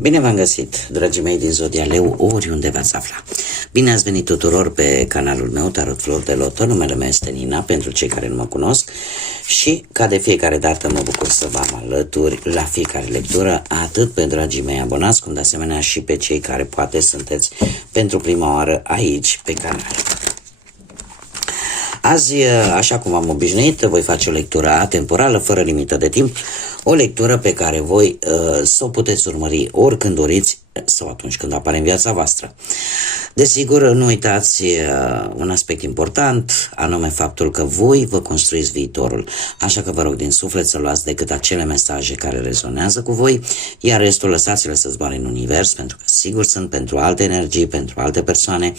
Bine v-am găsit, dragii mei din Zodia Leu, oriunde v-ați afla. Bine ați venit tuturor pe canalul meu, Tarot Flori de Loto. Numele meu este Nina, pentru cei care nu mă cunosc. Și, ca de fiecare dată, mă bucur să vă am alături la fiecare lectură, atât pe dragii mei abonați, cum de asemenea și pe cei care poate sunteți pentru prima oară aici pe canal. Azi, așa cum am obișnuit, voi face o lectură atemporală, fără limită de timp, o lectură pe care voi să o puteți urmări oricând doriți sau atunci când apare în viața voastră. Desigur, nu uitați un aspect important, anume faptul că voi vă construiți viitorul, așa că vă rog din suflet să luați decât acele mesaje care rezonează cu voi, iar restul lăsați-le să zboare în univers, pentru că sigur sunt pentru alte energii, pentru alte persoane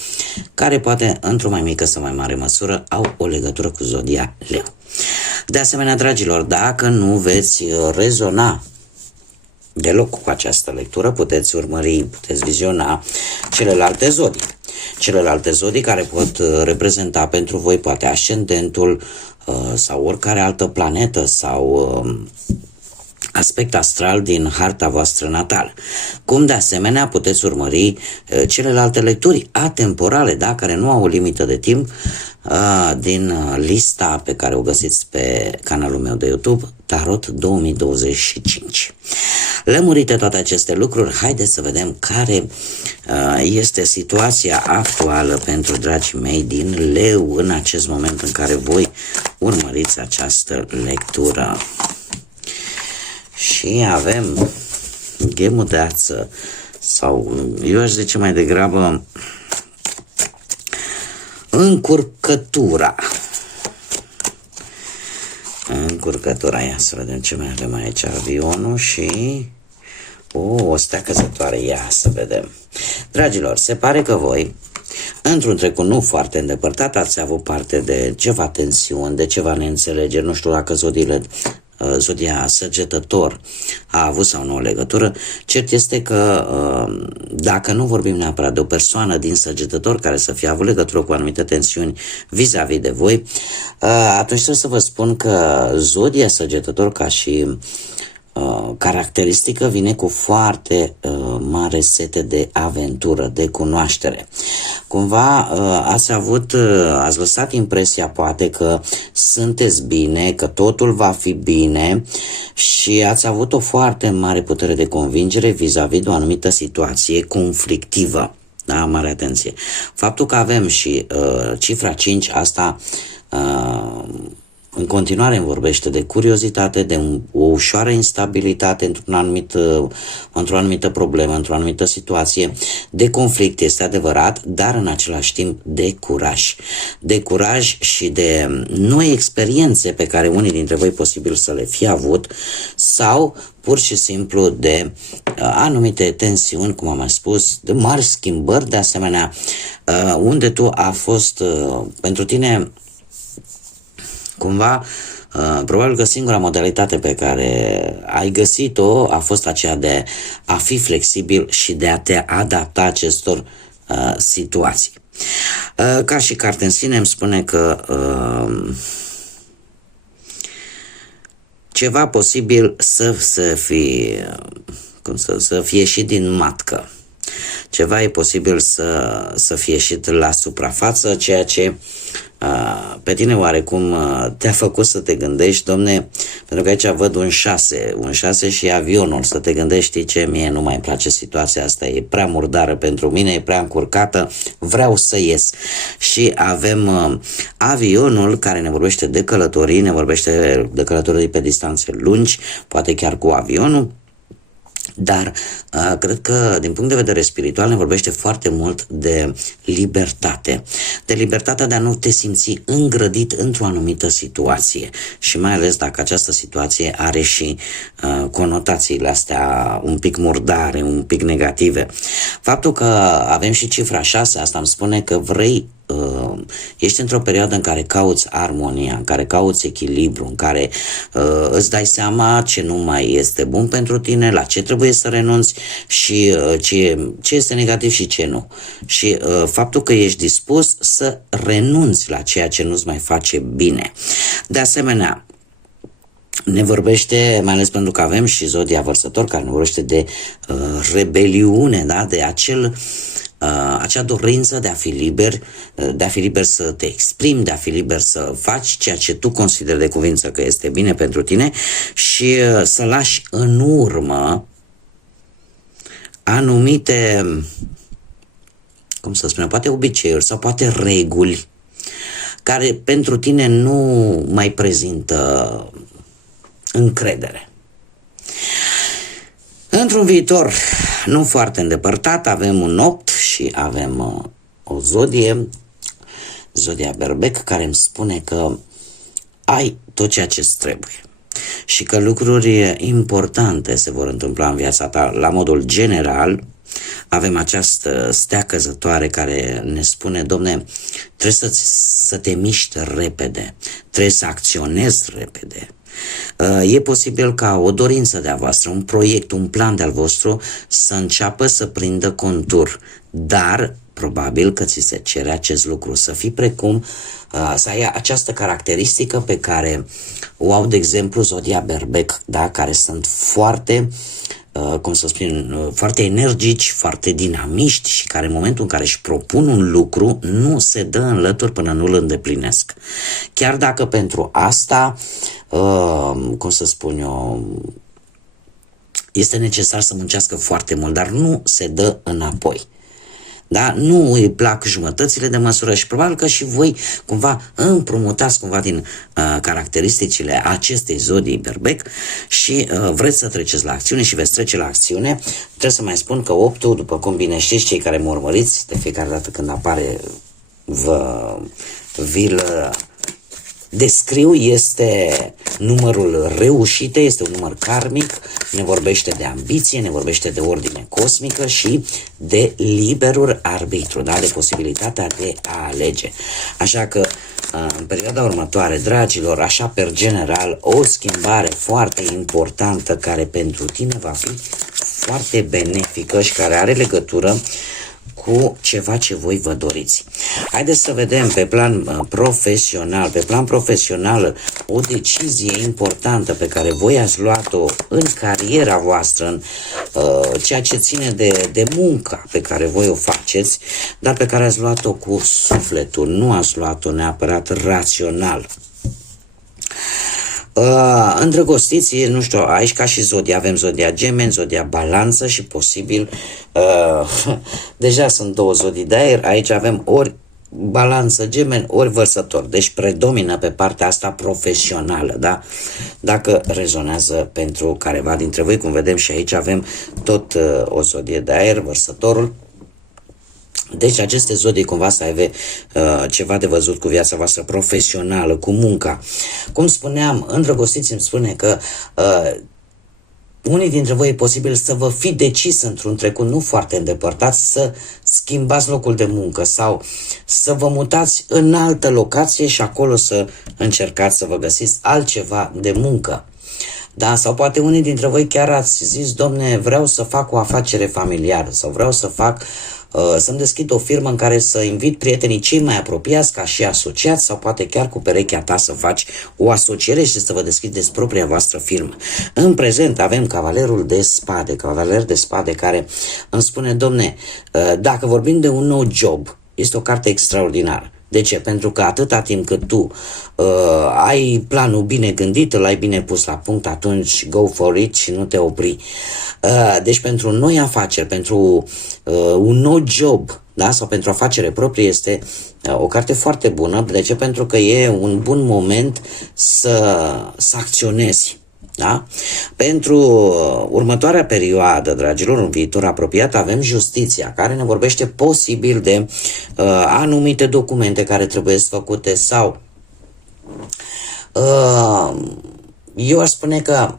care poate într-o mai mică sau mai mare măsură au o legătură cu Zodia Leu. De asemenea, dragilor, dacă nu veți rezona deloc cu această lectură, puteți urmări, puteți viziona celelalte zodii. Celelalte zodii care pot reprezenta pentru voi poate ascendentul sau oricare altă planetă sau aspect astral din harta voastră natală. Cum de asemenea puteți urmări celelalte lecturi atemporale, da, care nu au o limită de timp, din lista pe care o găsiți pe canalul meu de YouTube, Tarot 2025. Lămurite toate aceste lucruri, haideți să vedem care este situația actuală pentru dragii mei din Leu în acest moment în care voi urmăriți această lectură. Și avem ghemul de ață, sau eu aș zice mai degrabă încurcătura. Încurcătura, ia să vedem ce mai avem aici, avionul și o stea căzătoare, ia să vedem. Dragilor, se pare că voi, într-un trecut nu foarte îndepărtat, ați avut parte de ceva tensiuni, de ceva neînțelegeri, nu știu dacă Zodia Săgetător a avut sau nu o legătură. Cert este că dacă nu vorbim neapărat de o persoană din Săgetător care să fie avut legătură cu anumite tensiuni vis-a-vis de voi, atunci trebuie să vă spun că Zodia Săgetător ca și caracteristică vine cu foarte mare sete de aventură, de cunoaștere. Cumva ați lăsat impresia poate că sunteți bine, că totul va fi bine și ați avut o foarte mare putere de convingere vis-a-vis de o anumită situație conflictivă. Da, mare atenție. Faptul că avem și cifra 5, asta în continuare îmi vorbește de curiozitate, de o ușoară instabilitate într-o anumită problemă, într-o anumită situație, de conflict, este adevărat, dar în același timp de curaj. De curaj și de noi experiențe pe care unii dintre voi posibil să le fi avut sau pur și simplu de anumite tensiuni, cum am mai spus, de mari schimbări, de asemenea, unde tu a fost pentru tine cumva, probabil că singura modalitate pe care ai găsit-o a fost aceea de a fi flexibil și de a te adapta acestor situații. Ca și carte în sine îmi spune că ceva posibil să fie ieșit din matcă. Ceva e posibil să fie ieșit la suprafață, ceea ce pe tine oarecum te-a făcut să te gândești, domne, pentru că aici văd un 6 și avionul, să te gândești, știi ce, mie nu mai îmi place situația asta, e prea murdară pentru mine, e prea încurcată, vreau să ies. Și avem avionul care ne vorbește de călătorii, ne vorbește de călătorii pe distanțe lungi, poate chiar cu avionul. Dar cred că din punct de vedere spiritual ne vorbește foarte mult de libertate. De libertatea de a nu te simți îngrădit într-o anumită situație. Și mai ales dacă această situație are și conotațiile astea un pic murdare, un pic negative. Faptul că avem și cifra 6, asta îmi spune că vrei ești într-o perioadă în care cauți armonia, în care cauți echilibru, în care îți dai seama ce nu mai este bun pentru tine, la ce trebuie să renunți și ce este negativ și ce nu. Și faptul că ești dispus să renunți la ceea ce nu-ți mai face bine. De asemenea, ne vorbește, mai ales pentru că avem și zodia Vărsător, care ne vorbește de rebeliune, da? De acea dorință de a fi liber, de a fi liber să te exprimi, de a fi liber să faci ceea ce tu consideri de cuvință că este bine pentru tine și să lași în urmă anumite, cum să spunem, poate obiceiuri sau poate reguli care pentru tine nu mai prezintă încredere. Într-un viitor nu foarte îndepărtat avem un 8 și avem o zodie, zodia Berbec, care îmi spune că ai tot ceea ce îți trebuie și că lucruri importante se vor întâmpla în viața ta. La modul general avem această stea căzătoare care ne spune, domne, trebuie să te miști repede, trebuie să acționezi repede. E posibil ca o dorință de-a voastră, un proiect, un plan de-al vostru să înceapă să prindă contur, dar probabil că ți se cere acest lucru, să fii precum, să ai această caracteristică pe care o au, de exemplu, zodia Berbec, da? Care sunt foarte, cum să spun, foarte energici, foarte dinamiști și care în momentul în care își propun un lucru nu se dă în lături până nu îl îndeplinesc. Chiar dacă pentru asta, cum să spun eu, este necesar să muncească foarte mult, dar nu se dă înapoi. Da? Nu îi plac jumătățile de măsură și probabil că și voi cumva împrumutați cumva din caracteristicile acestei zodii Berbec și vreți să treceți la acțiune și veți trece la acțiune. Trebuie să mai spun că 8-ul, după cum bine știți, cei care mă urmăriți, de fiecare dată când apare vi-l descriu, este numărul reușite, este un număr karmic, ne vorbește de ambiție, ne vorbește de ordine cosmică și de liberul arbitru, da? De posibilitatea de a alege. Așa că în perioada următoare, dragilor, așa per general, o schimbare foarte importantă care pentru tine va fi foarte benefică și care are legătură cu ceva ce voi vă doriți. Haideți să vedem pe plan profesional. Pe plan profesional, o decizie importantă pe care voi ați luat-o în cariera voastră, în ceea ce ține de munca pe care voi o faceți, dar pe care ați luat-o cu sufletul, nu ați luat-o neapărat rațional. Îndrăgostiți, nu știu, aici ca și zodia, avem zodia Gemeni, zodia Balanță și posibil deja sunt două zodii de aer, aici avem ori Balanță, Gemeni, ori Vărsător, deci predomină pe partea asta profesională, da? Dacă rezonează pentru careva dintre voi, cum vedem și aici avem tot o zodie de aer, Vărsătorul. Deci aceste zodii cumva să aibă ceva de văzut cu viața voastră profesională, cu munca. Cum spuneam, îndrăgostiți îmi spune că unii dintre voi e posibil să vă fi decis într-un trecut nu foarte îndepărtat să schimbați locul de muncă sau să vă mutați în altă locație și acolo să încercați să vă găsiți altceva de muncă. Da, sau poate unii dintre voi chiar ați zis, domne, vreau să fac o afacere familiară sau vreau să fac să-mi deschid o firmă în care să invit prietenii cei mai apropiați ca și asociați sau poate chiar cu perechea ta să faci o asociere și să vă deschideți propria voastră firmă. În prezent avem Cavalerul de Spade, Cavaler de Spade care îmi spune, domne, dacă vorbim de un nou job, este o carte extraordinară. De ce? Pentru că atâta timp cât tu ai planul bine gândit, îl ai bine pus la punct, atunci go for it și nu te opri. Deci pentru noi afaceri, pentru un nou job, da? Sau pentru afacere proprie este o carte foarte bună. De ce? Pentru că e un bun moment să acționezi. Da? Pentru următoarea perioadă, dragilor, în viitor apropiat, avem Justiția, care ne vorbește posibil de anumite documente care trebuie făcute sau eu aș spune că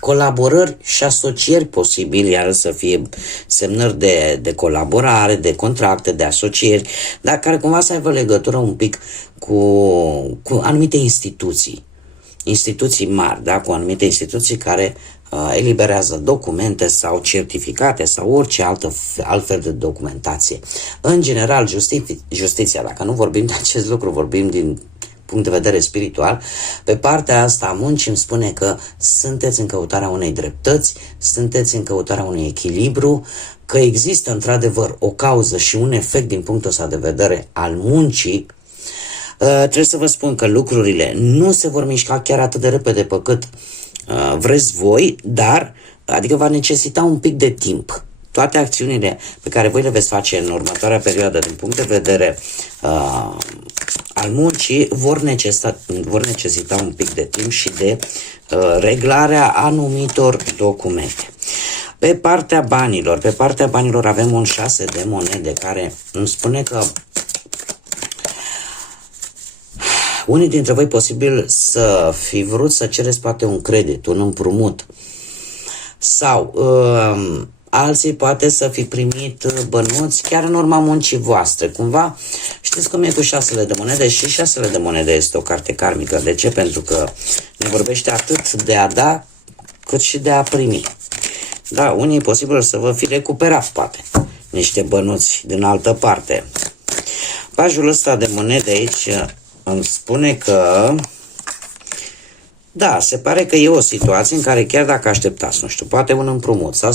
colaborări și asocieri posibil, iar să fie semnări de colaborare, de contracte, de asocieri, dar care cumva să aibă legătură un pic cu anumite instituții mari, da? Cu anumite instituții care eliberează documente sau certificate sau orice altfel de documentație. În general, justiția, dacă nu vorbim de acest lucru, vorbim din punct de vedere spiritual, pe partea asta a muncii îmi spune că sunteți în căutarea unei dreptăți, sunteți în căutarea unui echilibru, că există într-adevăr o cauză și un efect din punctul ăsta de vedere al muncii. Trebuie să vă spun că lucrurile nu se vor mișca chiar atât de repede pe cât vreți voi, dar adică va necesita un pic de timp. Toate acțiunile pe care voi le veți face în următoarea perioadă din punct de vedere al muncii vor necesita un pic de timp și de reglarea anumitor documente. Pe partea banilor avem un 6 de monede care îmi spune că unii dintre voi posibil să fi vrut să cereți poate un credit, un împrumut sau alții poate să fi primit bănuți chiar în urma muncii voastre. Cumva, știți cum e cu 6 de monede? Și 6 de monede este o carte karmică. De ce? Pentru că ne vorbește atât de a da cât și de a primi. Da, unii e posibil să vă fi recuperat poate niște bănuți din altă parte. Pajul ăsta de monede aici îmi spune că da, se pare că e o situație în care chiar dacă așteptați, nu știu, poate un împrumut sau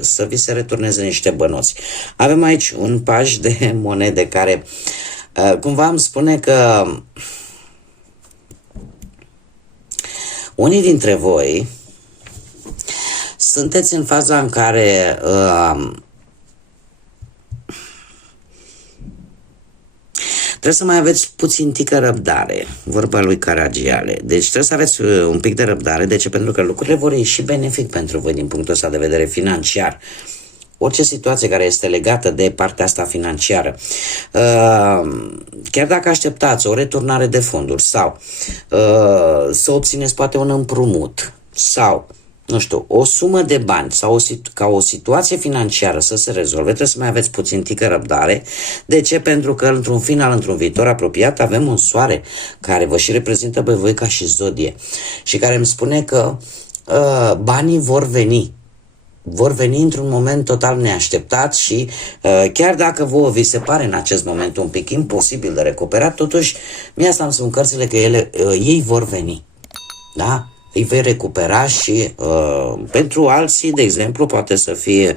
să vi se returneze niște bănuți. Avem aici un paj de monede care cumva îmi spune că unii dintre voi sunteți în faza în care trebuie să mai aveți puțin tică răbdare, vorba lui Caragiale. Deci trebuie să aveți un pic de răbdare. De ce? Pentru că lucrurile vor ieși benefic pentru voi din punctul ăsta de vedere financiar. Orice situație care este legată de partea asta financiară, chiar dacă așteptați o returnare de fonduri sau să obțineți poate un împrumut sau nu știu, o sumă de bani sau ca o situație financiară să se rezolve, trebuie să mai aveți puțin tică răbdare. De ce? Pentru că într-un final, într-un viitor apropiat, avem un soare care vă și reprezintă pe voi ca și zodie și care îmi spune că banii vor veni. Vor veni într-un moment total neașteptat și chiar dacă vouă vi se pare în acest moment un pic imposibil de recuperat, totuși mi asta îmi spun cărțile că ei vor veni. Da? Îi vei recupera și pentru alții, de exemplu, poate să fie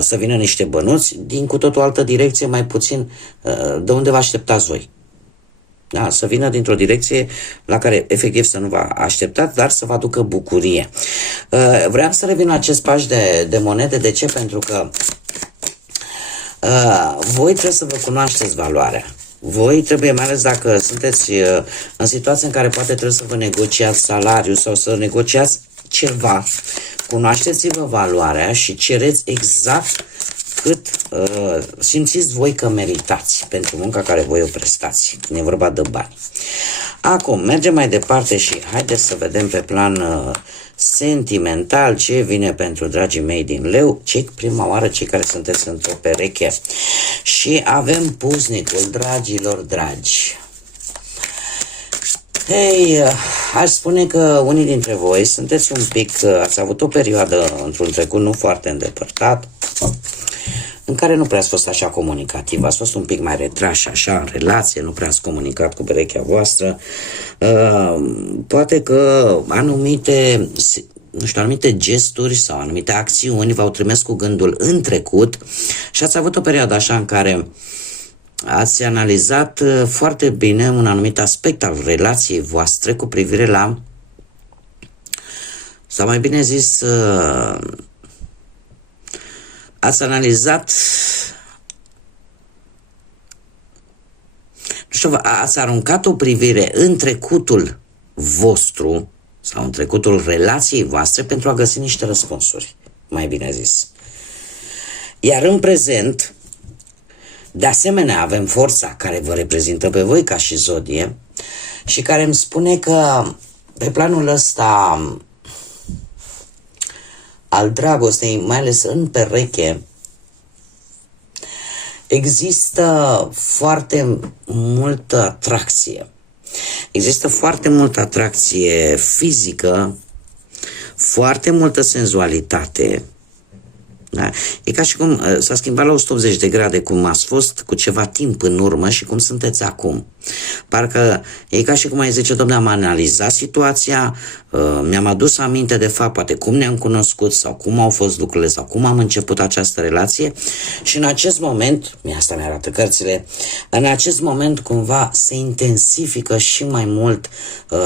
să vină niște bănuți din cu totul altă direcție, mai puțin de unde vă așteptați voi. Da? Să vină dintr-o direcție la care efectiv să nu vă așteptați, dar să vă aducă bucurie. Vreau să revin la acest paj de monede. De ce? Pentru că voi trebuie să vă cunoașteți valoarea. Voi trebuie, mai ales dacă sunteți în situație în care poate trebuie să vă negociați salariul sau să negociați ceva, cunoașteți-vă valoarea și cereți exact cât simțiți voi că meritați pentru munca care voi o prestați, când e vorba de bani. Acum, mergem mai departe și haideți să vedem pe plan sentimental ce vine pentru dragii mei din Leu, prima oară cei care sunteți într-o pereche. Și avem pusnicul, dragilor dragi. Hei, aș spune că unii dintre voi sunteți un pic, ați avut o perioadă într-un trecut nu foarte îndepărtat, în care nu prea ați fost așa comunicativ, ați fost un pic mai retrași așa în relație, nu prea ați comunicat cu perechea voastră. Poate că anumite gesturi sau anumite acțiuni v-au trimis cu gândul în trecut și ați avut o perioadă așa în care ați analizat foarte bine un anumit aspect al relației voastre cu privire la, sau mai bine zis, ați analizat, nu știu, ați aruncat o privire în trecutul vostru sau în trecutul relației voastre pentru a găsi niște răspunsuri, mai bine zis. Iar în prezent, de asemenea, avem forța care vă reprezintă pe voi ca și zodie și care îmi spune că pe planul ăsta al dragostei, mai ales în pereche, există foarte multă atracție. Există foarte multă atracție fizică, foarte multă senzualitate, Da? E ca și cum s-a schimbat la 180 de grade cum ați fost cu ceva timp în urmă și cum sunteți acum. Parcă e ca și cum ai zice, domnule, am analizat situația, mi-am adus aminte de fapt, poate cum ne-am cunoscut sau cum au fost lucrurile sau cum am început această relație și în acest moment, asta mi-arată cărțile, în acest moment cumva se intensifică și mai mult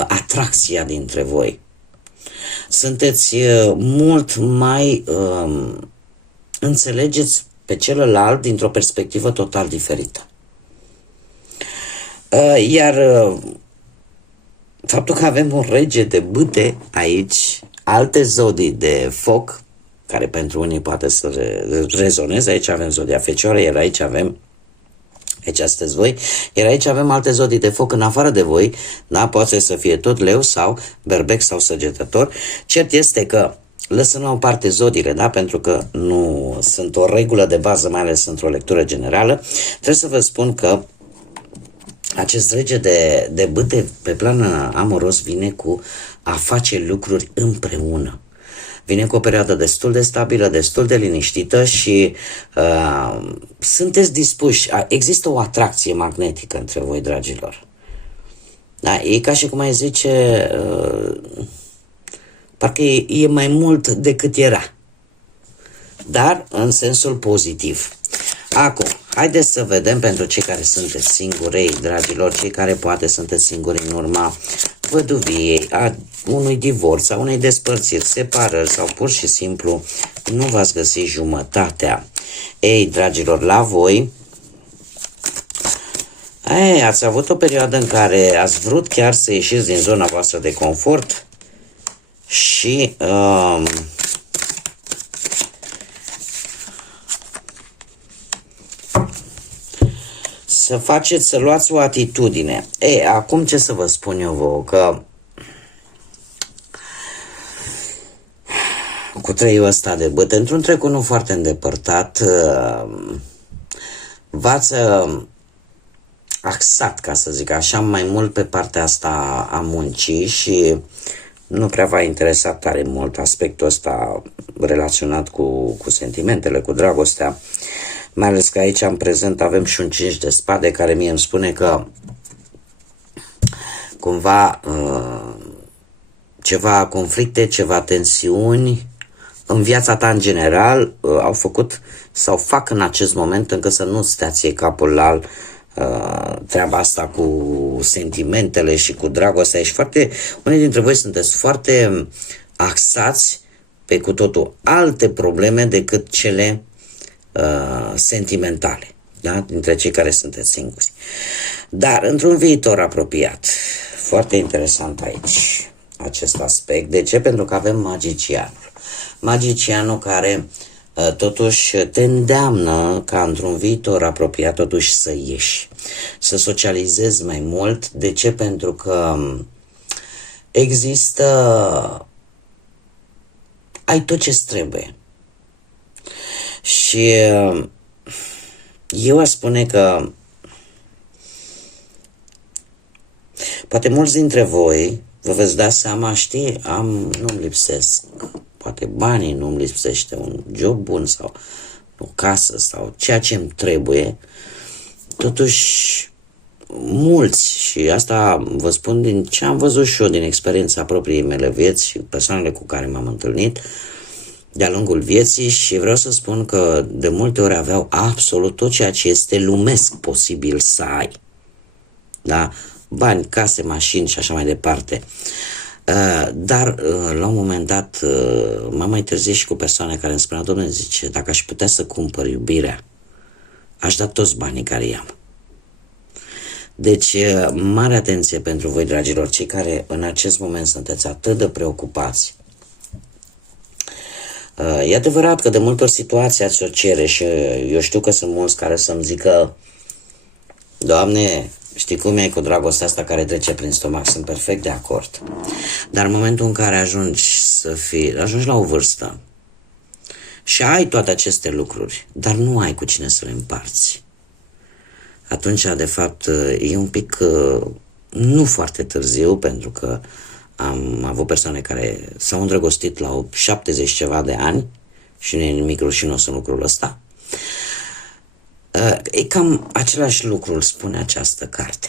atracția dintre voi. Sunteți mult mai înțelegeți pe celălalt dintr-o perspectivă total diferită. Iar faptul că avem un rege de bâte aici, alte zodii de foc, care pentru unii poate să rezoneze, aici avem zodia Fecioară, iar aici sunteți voi, iar aici avem alte zodii de foc în afară de voi, da? Poate să fie tot Leu sau Berbec sau Săgetător. Cert este că lăsăm la o parte zodiile, da? Pentru că nu sunt o regulă de bază, mai ales într-o lectură generală. Trebuie să vă spun că acest rege de bâte pe plan amoros vine cu a face lucruri împreună. Vine cu o perioadă destul de stabilă, destul de liniștită și sunteți dispuși. Există o atracție magnetică între voi, dragilor. Da? E ca și cum ai zice, parcă e mai mult decât era. Dar în sensul pozitiv. Acum, haideți să vedem pentru cei care sunteți singuri, dragilor, cei care poate sunteți singuri în urma văduviei, a unui divorț, a unei despărțiri, separări sau pur și simplu nu v-ați găsit jumătatea. Ei, dragilor, la voi, ați avut o perioadă în care ați vrut chiar să ieșiți din zona voastră de confort și să luați o atitudine. Acum ce să vă spun eu vouă, că cu treiul ăsta de bâte, într-un trecut nu foarte îndepărtat, v-ați axat, ca să zic așa, mai mult pe partea asta a muncii și nu prea v-a interesat tare mult aspectul ăsta relaționat cu sentimentele, cu dragostea. Mai ales că aici în prezent avem și un 5 de spade care mie îmi spune că cumva ceva conflicte, ceva tensiuni în viața ta în general au făcut sau fac în acest moment încât să nu stați capul la treaba asta cu sentimentele și cu dragostea. Și unii dintre voi sunteți foarte axați pe cu totul alte probleme decât cele sentimentale, da? Dintre cei care sunteți singuri. Dar într-un viitor apropiat, foarte interesant aici acest aspect. De ce? Pentru că avem magicianul care totuși te îndeamnă ca într-un viitor apropiat totuși să ieși, să socializezi mai mult. De ce? Pentru că ai tot ce trebuie. Și eu aș spune că poate mulți dintre voi vă veți da seama, știi, nu-mi lipsesc, poate banii nu-mi lipsește, un job bun sau o casă sau ceea ce îmi trebuie. Totuși, mulți, și asta vă spun din ce am văzut și eu din experiența propriei mele vieți și persoanele cu care m-am întâlnit de-a lungul vieții, și vreau să spun că de multe ori aveau absolut tot ceea ce este lumesc posibil să ai. Da? Bani, case, mașini și așa mai departe. Dar la un moment dat m-am mai trezit și cu persoane care îmi spuneau, domnule, zice, dacă aș putea să cumpăr iubirea, aș da toți banii care i-am. Deci, mare atenție pentru voi, dragilor, cei care în acest moment sunteți atât de preocupați. E adevărat că de multe ori situația ți-o cere și eu știu că sunt mulți care să-mi zică, Doamne, știi cum e cu dragostea asta care trece prin stomac, sunt perfect de acord. Dar în momentul în care ajungi la o vârstă și ai toate aceste lucruri, dar nu ai cu cine să le împarți, atunci, de fapt, e un pic nu foarte târziu, pentru că am avut persoane care s-au îndrăgostit la 70 ceva de ani și nu e nimic rușinos în lucrul ăsta. E cam același lucru îl spune această carte.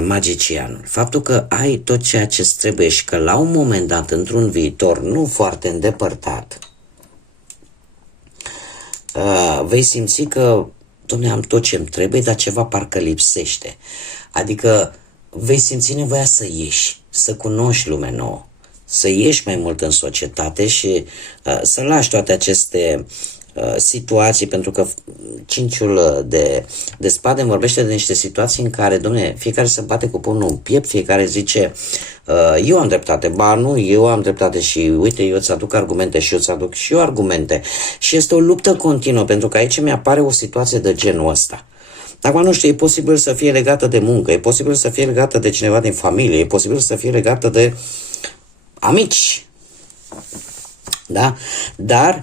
Magicianul. Faptul că ai tot ceea ce îți trebuie și că la un moment dat, într-un viitor nu foarte îndepărtat, vei simți că, Doamne, am tot ce îmi trebuie, dar ceva parcă lipsește. Adică vei simți nevoia să ieși, să cunoști lume nouă, să ieși mai mult în societate și să lași toate aceste situații, pentru că cinciul de spade îmi vorbește de niște situații în care, dom'le, fiecare se bate cu pumnul în piept, fiecare zice eu am dreptate, ba nu, eu am dreptate și uite, eu îți aduc argumente și eu îți aduc și eu argumente și este o luptă continuă, pentru că aici mi-apare o situație de genul ăsta. Acum nu știu, e posibil să fie legată de muncă, e posibil să fie legată de cineva din familie, e posibil să fie legată de amici, da? Dar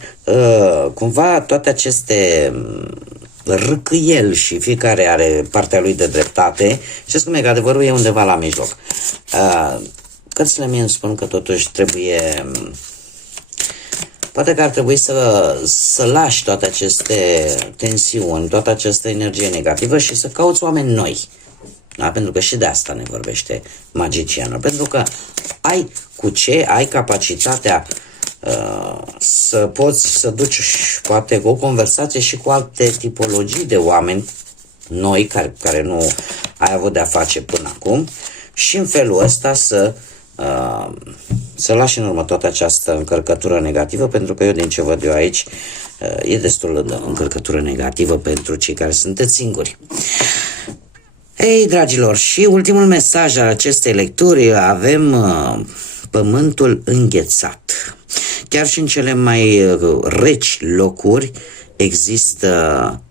cumva toate aceste râcâieli și fiecare are partea lui de dreptate, știți cum e, că adevărul e undeva la mijloc. Cărțile mie îmi spun că totuși trebuie, poate că ar trebui să lași toate aceste tensiuni, toată această energie negativă și să cauți oameni noi. Da? Pentru că și de asta ne vorbește magicianul. Pentru că ai cu ce, ai capacitatea să poți să duci poate o conversație și cu alte tipologii de oameni noi care nu ai avut de-a face până acum și în felul ăsta să lași în urmă toată această încărcătură negativă, pentru că eu din ce văd eu aici e destul de încărcătură negativă pentru cei care sunteți singuri. Ei, dragilor, și ultimul mesaj al acestei lecturi avem pământul înghețat. Chiar și în cele mai reci locuri există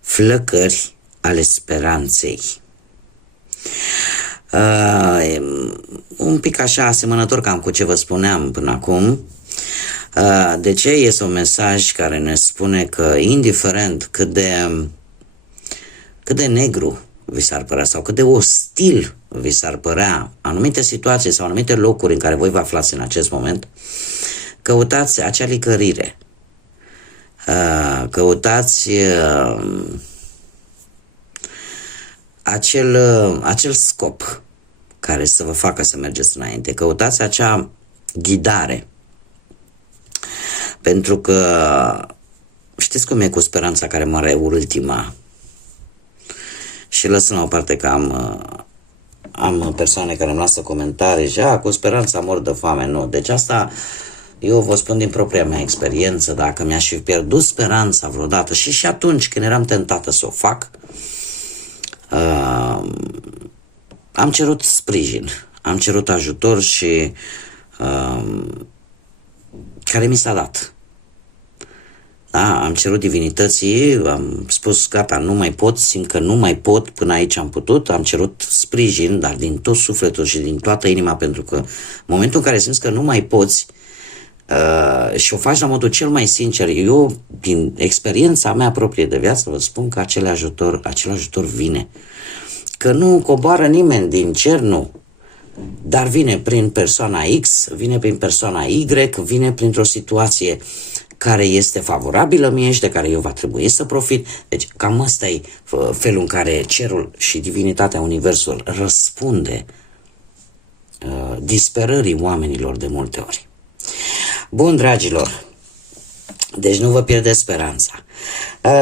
flăcări ale speranței. Un pic așa asemănător cam cu ce vă spuneam până acum. De ce? Este un mesaj care ne spune că indiferent cât de negru vi s-ar părea sau cât de ostil vi s-ar părea anumite situații sau anumite locuri în care voi vă aflați în acest moment, căutați acea licărire, căutați acel scop care să vă facă să mergeți înainte, căutați acea ghidare, pentru că știți cum e cu speranța care moare ultima. Și lăsăm la o parte că am persoane care îmi lasă comentarii și cu speranța mor de foame. Nu, deci asta eu vă spun din propria mea experiență. Dacă mi-aș fi pierdut speranța vreodată și atunci când eram tentată să o fac, am cerut sprijin, am cerut ajutor și care mi s-a dat. Da, am cerut divinității, am spus gata, nu mai pot, simt că nu mai pot, până aici am putut, am cerut sprijin, dar din tot sufletul și din toată inima, pentru că în momentul în care simți că nu mai poți și o faci la modul cel mai sincer, eu din experiența mea proprie de viață vă spun că acel ajutor vine. Că nu coboară nimeni din cer, nu. Dar vine prin persoana X, vine prin persoana Y, vine printr-o situație care este favorabilă mie și de care eu va trebui să profit. Deci cam ăsta e felul în care cerul și divinitatea universul răspunde disperării oamenilor de multe ori. Bun, dragilor, deci nu vă pierdeți speranța.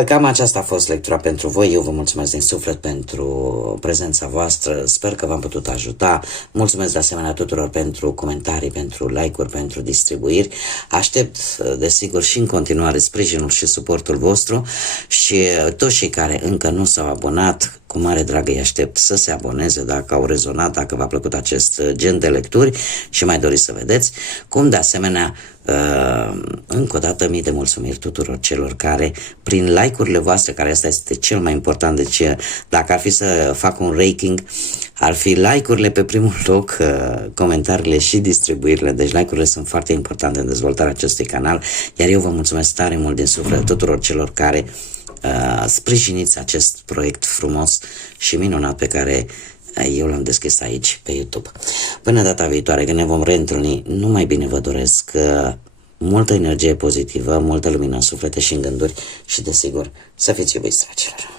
Cam aceasta a fost lectura pentru voi. Eu vă mulțumesc din suflet pentru prezența voastră. Sper că v-am putut ajuta. Mulțumesc de asemenea tuturor pentru comentarii, pentru like-uri, pentru distribuiri. Aștept, desigur, și în continuare sprijinul și suportul vostru și toți cei care încă nu s-au abonat, cu mare drag îi aștept să se aboneze dacă au rezonat, dacă v-a plăcut acest gen de lecturi și mai doriți să vedeți, cum de asemenea încă o dată mii de mulțumiri tuturor celor care prin like-urile voastre, care asta este cel mai important, deci dacă ar fi să fac un ranking, ar fi like-urile pe primul loc, comentariile și distribuirile, deci like-urile sunt foarte importante în dezvoltarea acestui canal, iar eu vă mulțumesc tare mult din suflet tuturor celor care sprijiniți acest proiect frumos și minunat pe care Eu l-am deschis aici, pe YouTube. Până data viitoare, când ne vom reîntâlni, numai bine vă doresc multă energie pozitivă, multă lumină în suflete și în gânduri și, desigur, să fiți iubiți, dragilor.